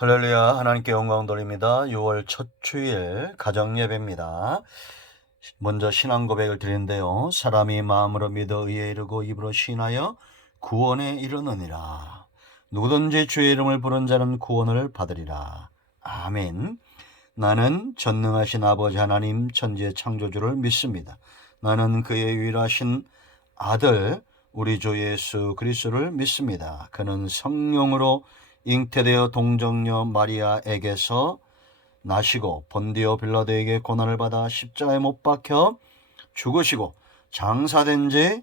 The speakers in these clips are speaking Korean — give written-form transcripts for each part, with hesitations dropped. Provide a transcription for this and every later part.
할렐루야. 하나님께 영광 돌립니다. 6월 첫 주일 가정예배입니다. 먼저 신앙 고백을 드리는데요. 사람이 마음으로 믿어 의에 이르고 입으로 시인하여 구원에 이르느니라. 누구든지 주의 이름을 부른 자는 구원을 받으리라. 아멘. 나는 전능하신 아버지 하나님 천지의 창조주를 믿습니다. 나는 그의 유일하신 아들 우리 주 예수 그리스도를 믿습니다. 그는 성령으로 잉태되어 동정녀 마리아에게서 나시고 본디오 빌라도에게 고난을 받아 십자가에 못 박혀 죽으시고 장사된 지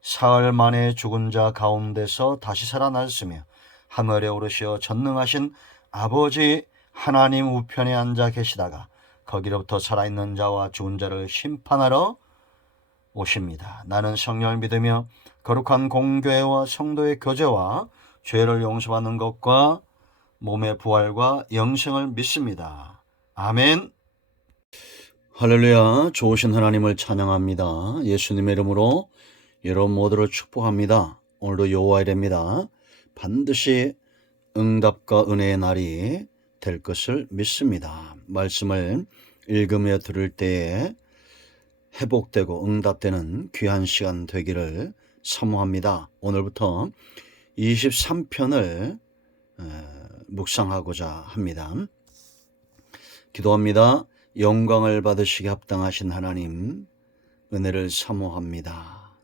사흘 만에 죽은 자 가운데서 다시 살아났으며 하늘에 오르시어 전능하신 아버지 하나님 우편에 앉아 계시다가 거기로부터 살아있는 자와 죽은 자를 심판하러 오십니다. 나는 성령을 믿으며 거룩한 공교회와 성도의 교제와 죄를 용서받는 것과 몸의 부활과 영생을 믿습니다. 아멘. 할렐루야. 좋으신 하나님을 찬양합니다. 예수님의 이름으로 여러분 모두를 축복합니다. 오늘도 여호와이랍니다. 반드시 응답과 은혜의 날이 될 것을 믿습니다. 말씀을 읽으며 들을 때에 회복되고 응답되는 귀한 시간 되기를 사모합니다. 오늘부터 23편을 묵상하고자 합니다. 기도합니다. 영광을 받으시기 합당하신 하나님, 은혜를 사모합니다.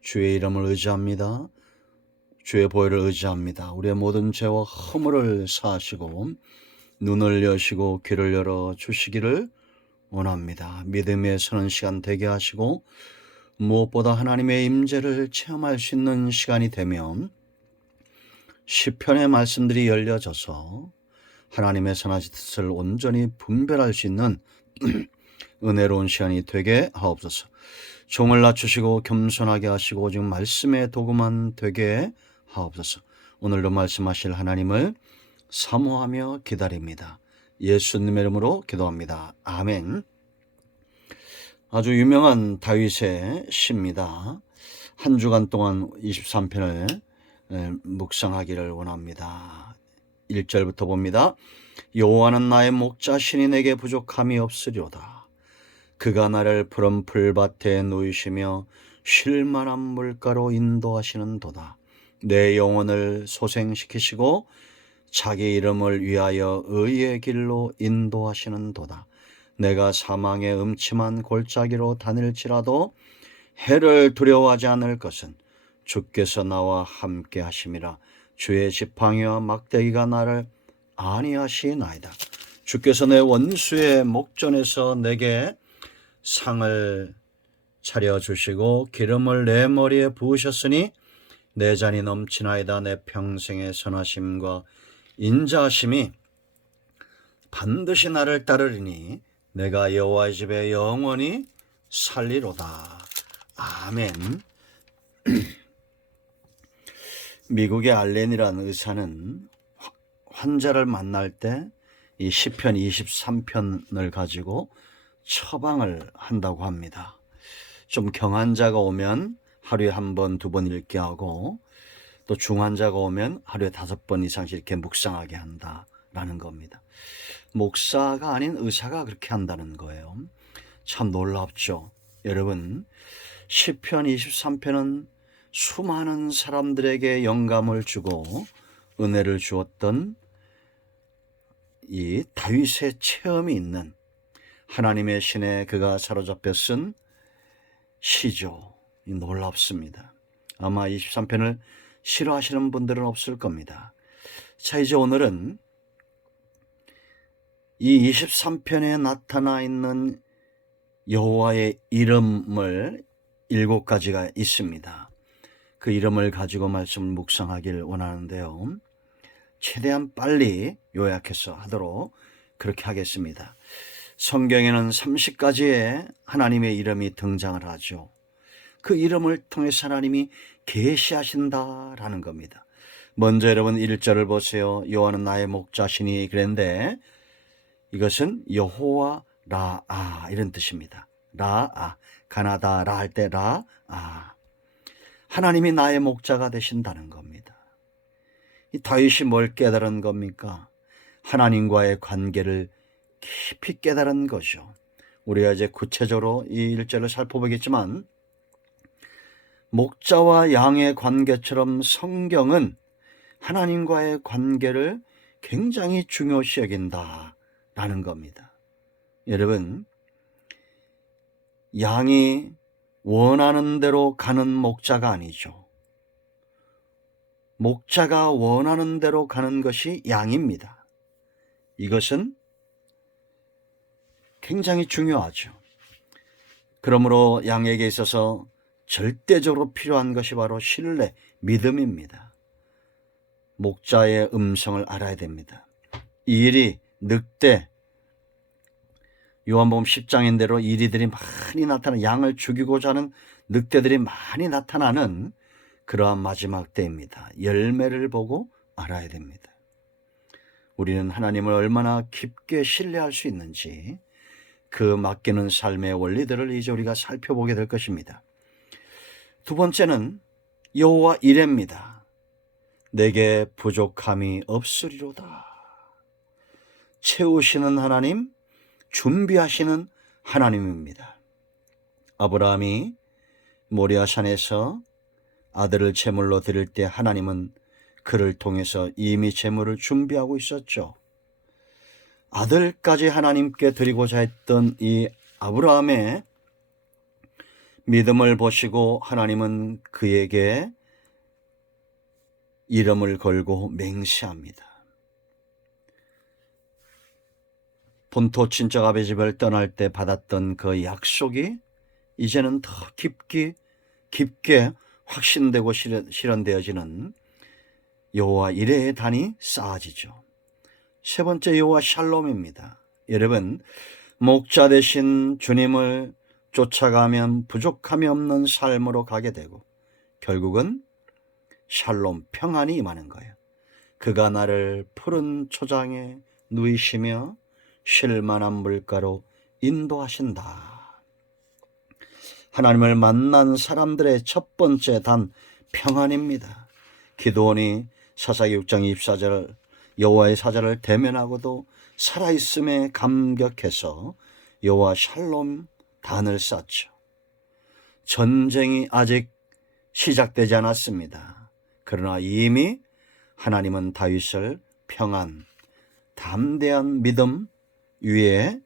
주의 이름을 의지합니다. 주의 보혈을 의지합니다. 우리의 모든 죄와 허물을 사하시고 눈을 여시고 귀를 열어 주시기를 원합니다. 믿음에 서는 시간 되게 하시고 무엇보다 하나님의 임재를 체험할 수 있는 시간이 되면 시편의 말씀들이 열려져서 하나님의 선하신 뜻을 온전히 분별할 수 있는 은혜로운 시간이 되게 하옵소서. 종을 낮추시고 겸손하게 하시고 오직 말씀의 도구만 되게 하옵소서. 오늘도 말씀하실 하나님을 사모하며 기다립니다. 예수님의 이름으로 기도합니다. 아멘. 아주 유명한 다윗의 시입니다. 한 주간 동안 23편을 묵상하기를 원합니다. 1절부터 봅니다. 여호와는 나의 목자 신이 내게 부족함이 없으리로다. 그가 나를 푸른 풀밭에 누이시며 쉴 만한 물가로 인도하시는 도다. 내 영혼을 소생시키시고 자기 이름을 위하여 의의 길로 인도하시는 도다. 내가 사망의 음침한 골짜기로 다닐지라도 해를 두려워하지 않을 것은 주께서 나와 함께 하심이라. 주의 지팡이와 막대기가 나를 안위하시나이다. 주께서 내 원수의 목전에서 내게 상을 차려주시고 기름을 내 머리에 부으셨으니 내 잔이 넘치나이다. 내 평생의 선하심과 인자하심이 반드시 나를 따르리니 내가 여호와의 집에 영원히 살리로다. 아멘. 미국의 알렌이라는 의사는 환자를 만날 때 이 시편 23편을 가지고 처방을 한다고 합니다. 좀 경환자가 오면 하루에 한 번, 두 번 읽게 하고 또 중환자가 오면 하루에 5번 이상씩 이렇게 묵상하게 한다라는 겁니다. 목사가 아닌 의사가 그렇게 한다는 거예요. 참 놀랍죠. 여러분, 시편 23편은 수많은 사람들에게 영감을 주고 은혜를 주었던 이 다윗의 체험이 있는 하나님의 신에 그가 사로잡혀 쓴 시죠. 놀랍습니다. 아마 23편을 싫어하시는 분들은 없을 겁니다. 자, 이제 오늘은 이 23편에 나타나 있는 여호와의 이름을 7가지가 있습니다. 그 이름을 가지고 말씀을 묵상하길 원하는데요. 최대한 빨리 요약해서 하도록 그렇게 하겠습니다. 성경에는 30가지의 하나님의 이름이 등장을 하죠. 그 이름을 통해서 하나님이 계시하신다라는 겁니다. 먼저 여러분 1절을 보세요. 여호와는 나의 목자시니 그랬는데 이것은 여호와 라아 이런 뜻입니다. 라아, 가나다 라 할 때 라아, 하나님이 나의 목자가 되신다는 겁니다. 이 다윗이 뭘 깨달은 겁니까? 하나님과의 관계를 깊이 깨달은 거죠. 우리가 이제 구체적으로 이 일절을 살펴보겠지만, 목자와 양의 관계처럼 성경은 하나님과의 관계를 굉장히 중요시 여긴다라는 겁니다. 여러분, 양이 원하는 대로 가는 목자가 아니죠. 목자가 원하는 대로 가는 것이 양입니다. 이것은 굉장히 중요하죠. 그러므로 양에게 있어서 절대적으로 필요한 것이 바로 신뢰, 믿음입니다. 목자의 음성을 알아야 됩니다. 이 일이 늑대, 요한복음 10장인대로 이리들이 많이 나타나는, 양을 죽이고자 하는 늑대들이 많이 나타나는 그러한 마지막 때입니다. 열매를 보고 알아야 됩니다. 우리는 하나님을 얼마나 깊게 신뢰할 수 있는지 그 맡기는 삶의 원리들을 이제 우리가 살펴보게 될 것입니다. 두 번째는 여호와 이레입니다. 내게 부족함이 없으리로다. 채우시는 하나님, 준비하시는 하나님입니다. 아브라함이 모리아산에서 아들을 제물로 드릴 때 하나님은 그를 통해서 이미 제물을 준비하고 있었죠. 아들까지 하나님께 드리고자 했던 이 아브라함의 믿음을 보시고 하나님은 그에게 이름을 걸고 맹세합니다. 본토 친척 아버지 집을 떠날 때 받았던 그 약속이 이제는 더 깊게 확신되고 실현되어지는 여호와 이레의 단이 쌓아지죠. 세 번째, 여호와 샬롬입니다. 여러분, 목자 되신 주님을 쫓아가면 부족함이 없는 삶으로 가게 되고 결국은 샬롬, 평안이 임하는 거예요. 그가 나를 푸른 초장에 누이시며 쉴만한 물가로 인도하신다. 하나님을 만난 사람들의 첫 번째 단, 평안입니다. 기드온이 사사기 6장 24절 여호와의 사자를 대면하고도 살아있음에 감격해서 여호와 샬롬 단을 쌓죠. 전쟁이 아직 시작되지 않았습니다. 그러나 이미 하나님은 다윗을 평안, 담대한 믿음 위에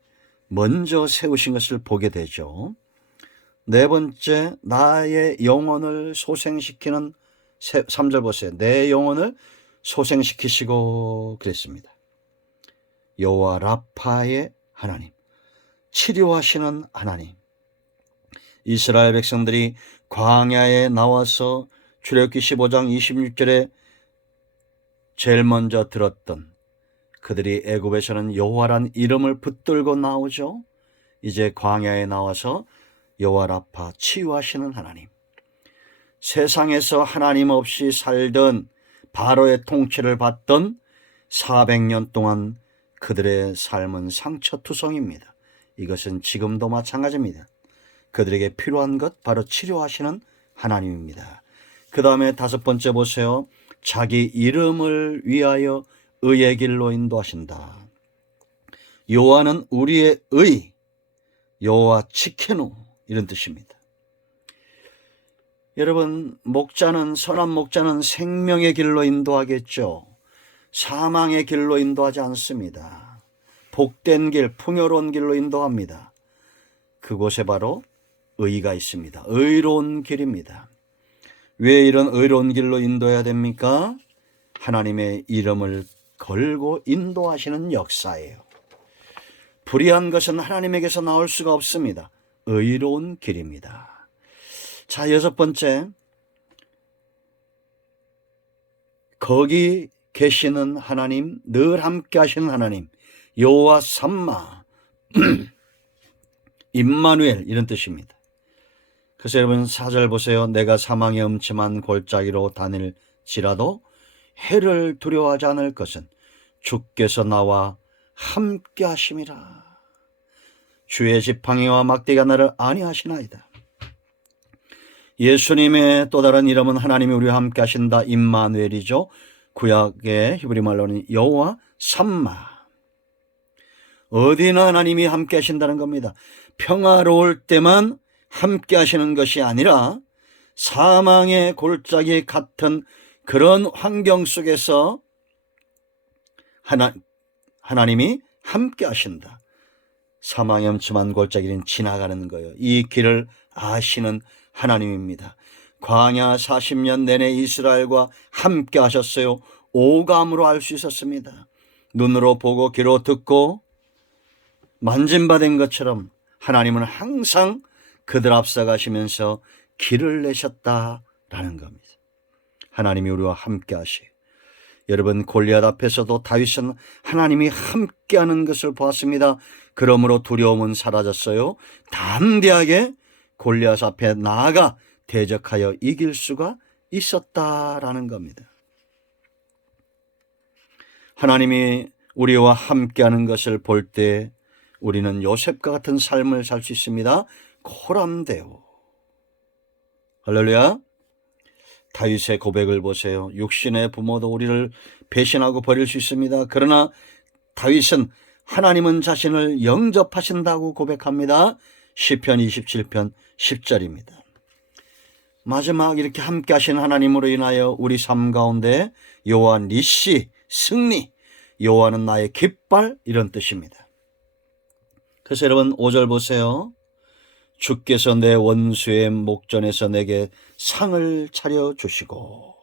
먼저 세우신 것을 보게 되죠. 네 번째, 나의 영혼을 소생시키는 3절 보세요. 내 영혼을 소생시키시고 그랬습니다. 여호와 라파의 하나님, 치료하시는 하나님. 이스라엘 백성들이 광야에 나와서 출애굽기 15장 26절에 제일 먼저 들었던, 그들이 애굽에서는 여호와란 이름을 붙들고 나오죠. 이제 광야에 나와서 여호와 라파, 치유하시는 하나님. 세상에서 하나님 없이 살던 바로의 통치를 받던 400년 동안 그들의 삶은 상처투성입니다. 이것은 지금도 마찬가지입니다. 그들에게 필요한 것, 바로 치료하시는 하나님입니다. 그 다음에 다섯 번째 보세요. 자기 이름을 위하여 의의 길로 인도하신다. 여호와는 우리의 의, 여호와 치케노, 이런 뜻입니다. 여러분, 선한 목자는 생명의 길로 인도하겠죠. 사망의 길로 인도하지 않습니다. 복된 길, 풍요로운 길로 인도합니다. 그곳에 바로 의가 있습니다. 의로운 길입니다. 왜 이런 의로운 길로 인도해야 됩니까? 하나님의 이름을 걸고 인도하시는 역사예요. 불의한 것은 하나님에게서 나올 수가 없습니다. 의로운 길입니다. 자, 여섯 번째, 거기 계시는 하나님, 늘 함께 하시는 하나님, 여호와 삼마, 임마누엘, 이런 뜻입니다. 그래서 여러분 4절 보세요. 내가 사망의 음침한 골짜기로 다닐지라도 해를 두려워하지 않을 것은 주께서 나와 함께 하심이라. 주의 지팡이와 막대기가 나를 안위하시나이다. 예수님의 또 다른 이름은 하나님이 우리와 함께 하신다, 임마누엘이죠. 구약의 히브리 말로는 여호와 삼마. 어디나 하나님이 함께 하신다는 겁니다. 평화로울 때만 함께 하시는 것이 아니라 사망의 골짜기 같은 그런 환경 속에서 하나님이 함께 하신다. 사망의 엄침한 골짜기는 지나가는 거예요. 이 길을 아시는 하나님입니다. 광야 40년 내내 이스라엘과 함께 하셨어요. 오감으로 알 수 있었습니다. 눈으로 보고 귀로 듣고 만진받은 것처럼 하나님은 항상 그들 앞서가시면서 길을 내셨다라는 겁니다. 하나님이 우리와 함께 하시. 여러분, 골리앗 앞에서도 다윗은 하나님이 함께하는 것을 보았습니다. 그러므로 두려움은 사라졌어요. 담대하게 골리앗 앞에 나아가 대적하여 이길 수가 있었다라는 겁니다. 하나님이 우리와 함께하는 것을 볼 때 우리는 요셉과 같은 삶을 살 수 있습니다. 코람데오. 할렐루야. 다윗의 고백을 보세요. 육신의 부모도 우리를 배신하고 버릴 수 있습니다. 그러나 다윗은 하나님은 자신을 영접하신다고 고백합니다. 시편 27편 10절입니다. 마지막 이렇게 함께 하신 하나님으로 인하여 우리 삶 가운데 여호와 니시, 승리, 여호와는 나의 깃발, 이런 뜻입니다. 그래서 여러분 5절 보세요. 주께서 내 원수의 목전에서 내게 상을 차려주시고,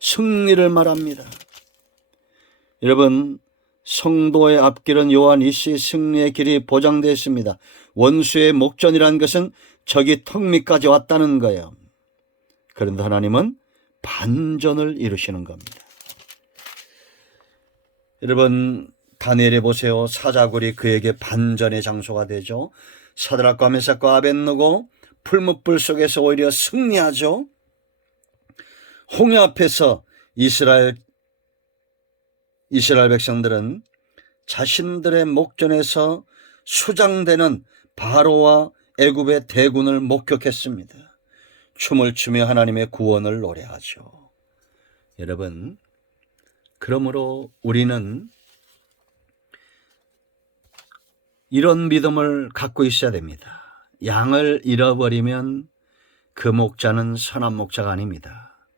승리를 말합니다. 여러분, 성도의 앞길은 여호와 니시, 승리의 길이 보장되어 있습니다. 원수의 목전이라는 것은 적이 턱 밑까지 왔다는 거예요. 그런데 하나님은 반전을 이루시는 겁니다. 여러분, 다니엘에 보세요. 사자굴이 그에게 반전의 장소가 되죠. 사드락과 메삭과 아벳느고 풀무불 속에서 오히려 승리하죠. 홍해 앞에서 이스라엘 백성들은 자신들의 목전에서 수장되는 바로와 애굽의 대군을 목격했습니다. 춤을 추며 하나님의 구원을 노래하죠. 여러분, 그러므로 우리는 이런 믿음을 갖고 있어야 됩니다. 양을 잃어버리면 그 목자는 선한 목자가 아닙니다.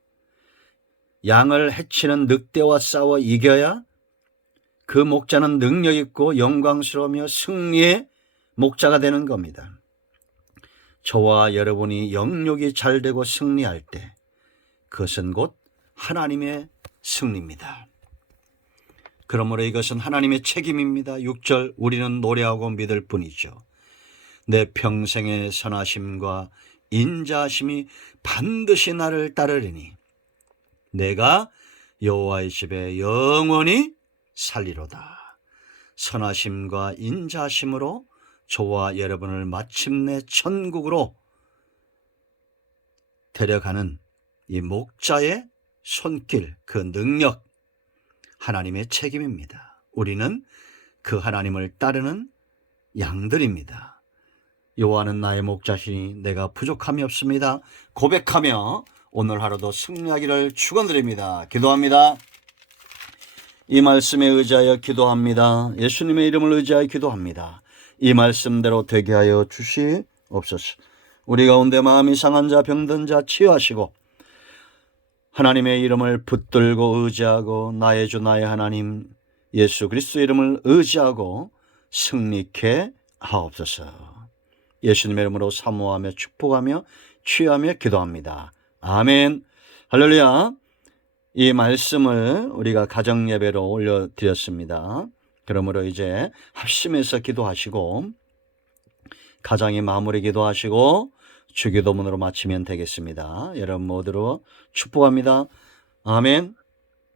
양을 해치는 늑대와 싸워 이겨야 그 목자는 능력 있고 영광스러우며 승리의 목자가 되는 겁니다. 저와 여러분이 영역이 잘 되고 승리할 때 그것은 곧 하나님의 승리입니다. 그러므로 이것은 하나님의 책임입니다. 6절, 우리는 노래하고 믿을 뿐이죠. 내 평생의 선하심과 인자하심이 반드시 나를 따르리니 내가 여호와의 집에 영원히 살리로다. 선하심과 인자하심으로 저와 여러분을 마침내 천국으로 데려가는 이 목자의 손길, 그 능력, 하나님의 책임입니다. 우리는 그 하나님을 따르는 양들입니다. 여호와는 나의 목자시니 내가 부족함이 없습니다. 고백하며 오늘 하루도 승리하기를 축원드립니다. 기도합니다. 이 말씀에 의지하여 기도합니다. 예수님의 이름을 의지하여 기도합니다. 이 말씀대로 되게 하여 주시옵소서. 우리 가운데 마음이 상한 자, 병든 자 치유하시고 하나님의 이름을 붙들고 의지하고 나의 주 나의 하나님 예수 그리스도 이름을 의지하고 승리케 하옵소서. 예수님의 이름으로 사모하며 축복하며 취하며 기도합니다. 아멘. 할렐루야. 이 말씀을 우리가 가정 예배로 올려드렸습니다. 그러므로 이제 합심해서 기도하시고 가정의 마무리 기도하시고 주기도문으로 마치면 되겠습니다. 여러분 모두로 축복합니다. 아멘.